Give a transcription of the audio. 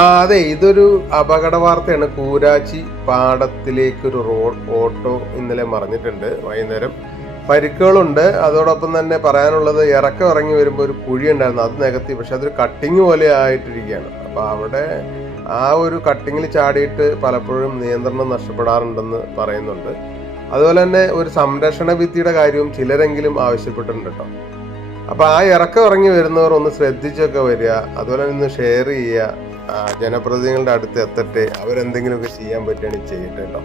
അതെ, ഇതൊരു അപകട വാർത്തയാണ്. കൂരാച്ചി പാടത്തിലേക്കൊരു റോഡ് ഓട്ടോ ഇന്നലെ മറിഞ്ഞിട്ടുണ്ട് വൈകുന്നേരം. പരിക്കുകളുണ്ട്. അതോടൊപ്പം തന്നെ പറയാനുള്ളത്, ഇറക്കം ഇറങ്ങി വരുമ്പോൾ ഒരു കുഴി ഉണ്ടായിരുന്നു, അത് നികത്തി. പക്ഷെ അതൊരു കട്ടിങ് പോലെ ആയിട്ടിരിക്കുകയാണ്. അപ്പോൾ അവിടെ ആ ഒരു കട്ടിങ്ങിൽ ചാടിയിട്ട് പലപ്പോഴും നിയന്ത്രണം നഷ്ടപ്പെടാറുണ്ടെന്ന് പറയുന്നുണ്ട്. അതുപോലെ തന്നെ ഒരു സംരക്ഷണ ഭിത്തിയുടെ കാര്യവും ചിലരെങ്കിലും ആവശ്യപ്പെട്ടിട്ടുണ്ട് കേട്ടോ. അപ്പോൾ ആ ഇറക്കം ഇറങ്ങി വരുന്നവർ ഒന്ന് ശ്രദ്ധിച്ചൊക്കെ വരിക. അതുപോലെ തന്നെ ഒന്ന് ഷെയർ ചെയ്യുക. ജനപ്രതിനിധികളുടെ അടുത്ത് എത്തട്ടെ, അവരെന്തെങ്കിലുമൊക്കെ ചെയ്യാൻ പറ്റുകയാണെങ്കിൽ ചെയ്യട്ടെ കേട്ടോ.